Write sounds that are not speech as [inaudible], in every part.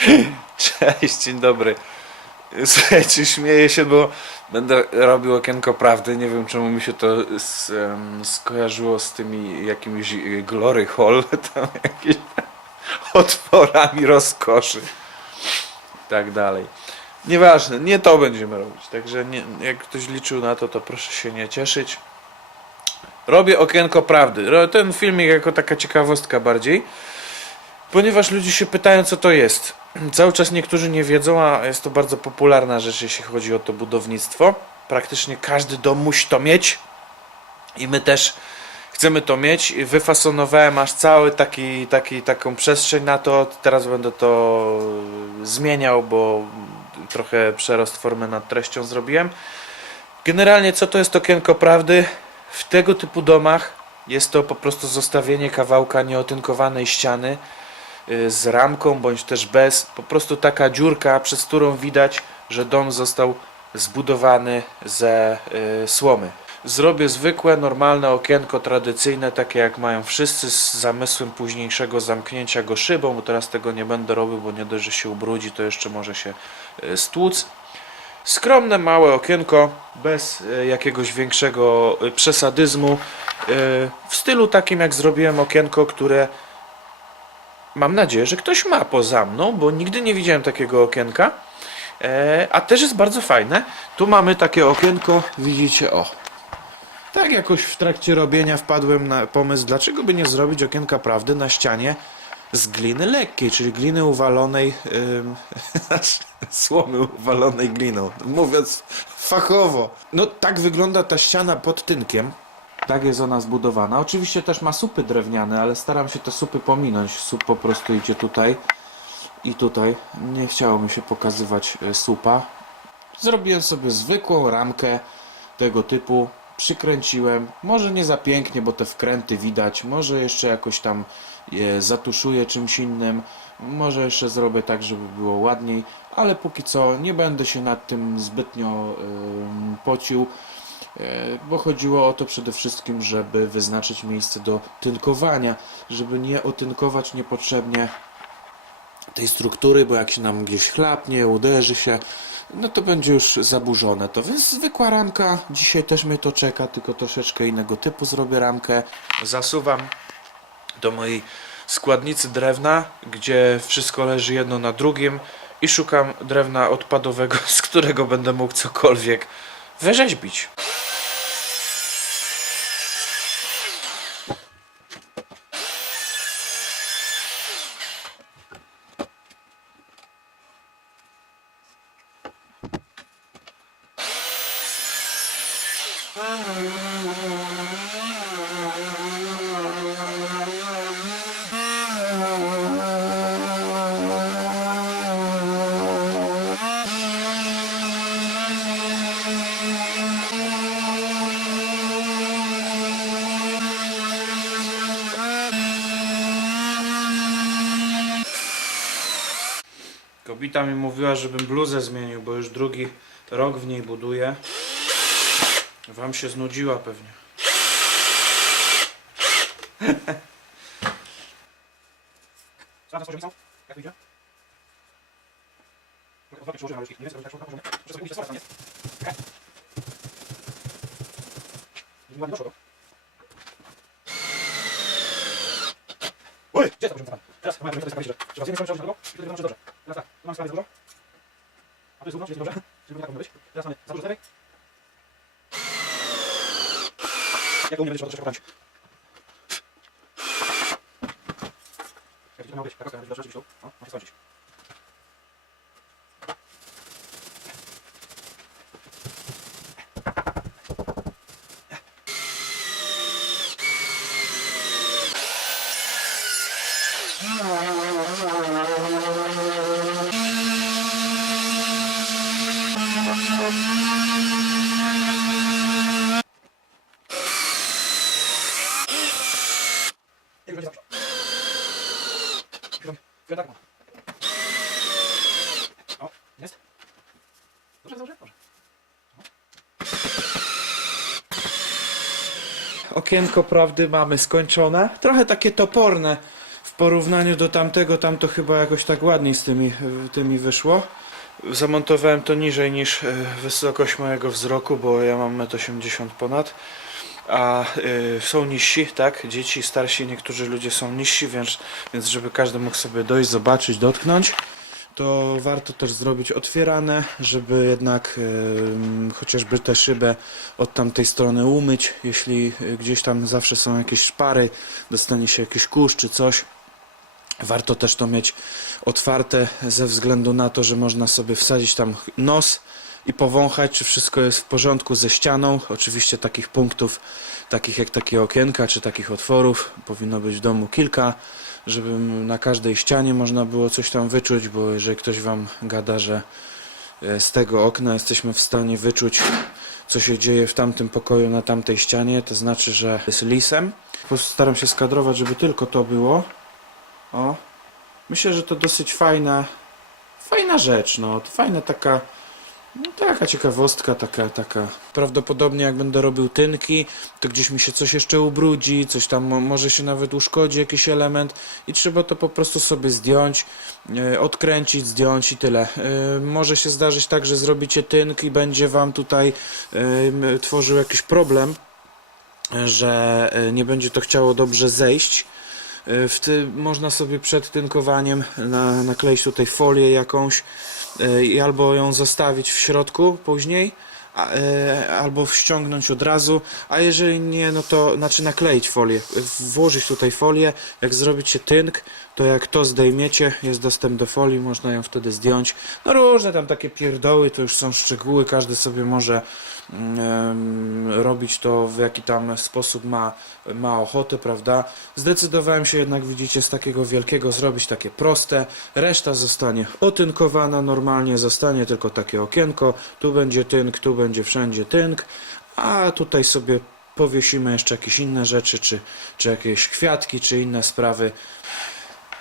[laughs] Cześć, dzień dobry. Słuchajcie, śmieję się, bo będę robił okienko prawdy. Nie wiem, czemu mi się to z, em, skojarzyło z tymi jakimiś y, glory hall, [laughs] tam jakieś otworami rozkoszy. Tak dalej. Nieważne, nie to będziemy robić. Także nie, jak ktoś liczył na to, to proszę się nie cieszyć. Robię okienko prawdy. Ten filmik jako taka ciekawostka bardziej. Ponieważ ludzie się pytają, co to jest. Cały czas niektórzy nie wiedzą, a jest to bardzo popularna rzecz, jeśli chodzi o to budownictwo. Praktycznie każdy dom musi to mieć. I my też chcemy to mieć. Wyfasonowałem aż cały taki, taki, taką przestrzeń na to. Teraz będę to zmieniał, bo trochę przerost formy nad treścią zrobiłem. Generalnie co to jest okienko prawdy? W tego typu domach jest to po prostu zostawienie kawałka nieotynkowanej ściany z ramką bądź też bez. Po prostu taka dziurka, przez którą widać, że dom został zbudowany ze y, słomy. Zrobię zwykłe, normalne okienko tradycyjne, takie jak mają wszyscy, z zamysłem późniejszego zamknięcia go szybą, bo teraz tego nie będę robił, bo nie dość, że się ubrudzi, to jeszcze może się y, stłuc. Skromne, małe okienko, bez jakiegoś większego przesadyzmu. W stylu takim, jak zrobiłem okienko, które mam nadzieję, że ktoś ma poza mną, bo nigdy nie widziałem takiego okienka. E, A też jest bardzo fajne. Tu mamy takie okienko, widzicie, o. Tak jakoś w trakcie robienia wpadłem na pomysł, dlaczego by nie zrobić okienka prawdy na ścianie z gliny lekkiej, czyli gliny uwalonej, [laughs] słomy uwalonej gliną, mówiąc fachowo. No tak wygląda ta ściana pod tynkiem. Tak jest ona zbudowana. Oczywiście też ma supy drewniane, ale staram się te supy pominąć. Sup po prostu idzie tutaj i tutaj. Nie chciało mi się pokazywać e, supa. Zrobiłem sobie zwykłą ramkę tego typu. Przykręciłem. Może nie za pięknie, bo te wkręty widać. Może jeszcze jakoś tam je zatuszuję czymś innym. Może jeszcze zrobię tak, żeby było ładniej. Ale póki co nie będę się nad tym zbytnio ym, pocił. E, Bo chodziło o to przede wszystkim, żeby wyznaczyć miejsce do tynkowania, żeby nie otynkować niepotrzebnie tej struktury, bo jak się nam gdzieś chlapnie, uderzy się, no to będzie już zaburzone. To więc zwykła ramka, dzisiaj też mnie to czeka, tylko troszeczkę innego typu zrobię ramkę. Zasuwam do mojej składnicy drewna, gdzie wszystko leży jedno na drugim i szukam drewna odpadowego, [laughs] z którego będę mógł cokolwiek wyrzeźbić. Kobita mi mówiła, żebym bluzę zmienił, bo już drugi rok w niej buduję. Wam się znudziła pewnie. Jak to wiem, co tak to. Oj! Gdzie jest to poziom Teraz mamy to jest że trzeba z jednej strony przełożyć na drugą i wtedy wygląda, że dobrze. Teraz tak, tu mamy sprawę za dużo. A tu jest równo, czyli dobrze. Czyli tak powinno być. Teraz mamy za dużo z lewej. Jak to u mnie będzie, trzeba troszkę poprawić. Jak to miało być? Tak, tak, tak, rzeczywiście. No, może skończyć. Jak będzie dobrze. Chwilę, chwilę tak mam. O, jest. Okienko prawdy mamy skończone. Trochę takie toporne w porównaniu do tamtego, tam to chyba jakoś tak ładniej z tymi, tymi wyszło. Zamontowałem to niżej niż e, wysokość mojego wzroku, bo ja mam 1,80 m ponad. A y, są niżsi, tak? Dzieci, starsi, niektórzy ludzie są niżsi, więc, więc żeby każdy mógł sobie dojść, zobaczyć, dotknąć, to warto też zrobić otwierane, żeby jednak y, chociażby tę szybę od tamtej strony umyć. Jeśli gdzieś tam zawsze są jakieś szpary, dostanie się jakiś kurz czy coś, Warto też to mieć otwarte ze względu na to, że można sobie wsadzić tam nos i powąchać, czy wszystko jest w porządku ze ścianą. Oczywiście takich punktów, takich jak takie okienka, czy takich otworów powinno być w domu kilka, żeby na każdej ścianie można było coś tam wyczuć, bo jeżeli ktoś wam gada, że e, z tego okna jesteśmy w stanie wyczuć, co się dzieje w tamtym pokoju na tamtej ścianie, to znaczy, że jest lisem. Postaram się skadrować, żeby tylko to było. O, myślę, że to dosyć fajna, fajna rzecz, no, fajna taka, no, taka ciekawostka, taka, taka. Prawdopodobnie jak będę robił tynki, to gdzieś mi się coś jeszcze ubrudzi, coś tam mo- może się nawet uszkodzi jakiś element i trzeba to po prostu sobie zdjąć, e, odkręcić, zdjąć i tyle. E, może się zdarzyć tak, że zrobicie tynk i będzie wam tutaj m, tworzył jakiś problem, że e, nie będzie to chciało dobrze zejść. E, W tym można sobie przed tynkowaniem na, nakleić tutaj folię jakąś e, i albo ją zostawić w środku później, a, e, albo ściągnąć od razu, a jeżeli nie, no to znaczy nakleić folię, włożyć tutaj folię, jak zrobicie tynk, to jak to zdejmiecie, jest dostęp do folii, można ją wtedy zdjąć. No różne tam takie pierdoły, to już są szczegóły, każdy sobie może robić to w jaki tam sposób ma, ma ochotę, prawda? Zdecydowałem się jednak, widzicie, z takiego wielkiego zrobić takie proste. Reszta zostanie otynkowana normalnie, zostanie tylko takie okienko. Tu będzie tynk, tu będzie wszędzie tynk, a tutaj sobie powiesimy jeszcze jakieś inne rzeczy, czy, czy jakieś kwiatki, czy inne sprawy.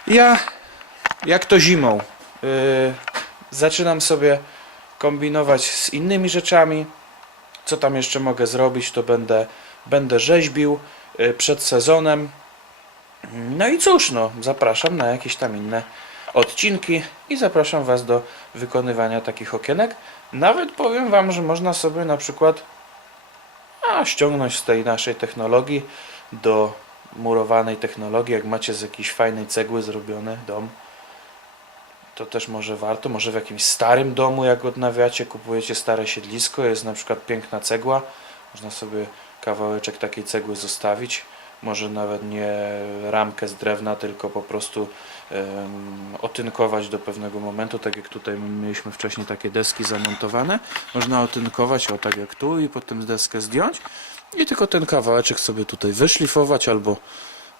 Ja, jak to zimą, yy, zaczynam sobie kombinować z innymi rzeczami. Co tam jeszcze mogę zrobić, to będę, będę rzeźbił y, przed sezonem. No i cóż, no, zapraszam na jakieś tam inne odcinki i zapraszam Was do wykonywania takich okienek. Nawet powiem Wam, że można sobie na przykład a, ściągnąć z tej naszej technologii do murowanej technologii, jak macie z jakiejś fajnej cegły zrobiony dom, to też może warto. Może w jakimś starym domu, jak odnawiacie, kupujecie stare siedlisko, jest na przykład piękna cegła, można sobie kawałeczek takiej cegły zostawić. Może nawet nie ramkę z drewna, tylko po prostu em, otynkować do pewnego momentu, tak jak tutaj mieliśmy wcześniej takie deski zamontowane. Można otynkować, o tak jak tu, i potem deskę zdjąć i tylko ten kawałeczek sobie tutaj wyszlifować albo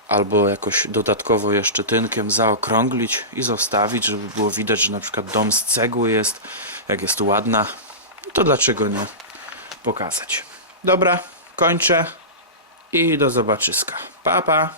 albo jakoś dodatkowo jeszcze tynkiem zaokrąglić i zostawić, żeby było widać, że na przykład dom z cegły jest, jak jest ładna, to dlaczego nie pokazać. Dobra, kończę i do zobaczyska. Pa, pa.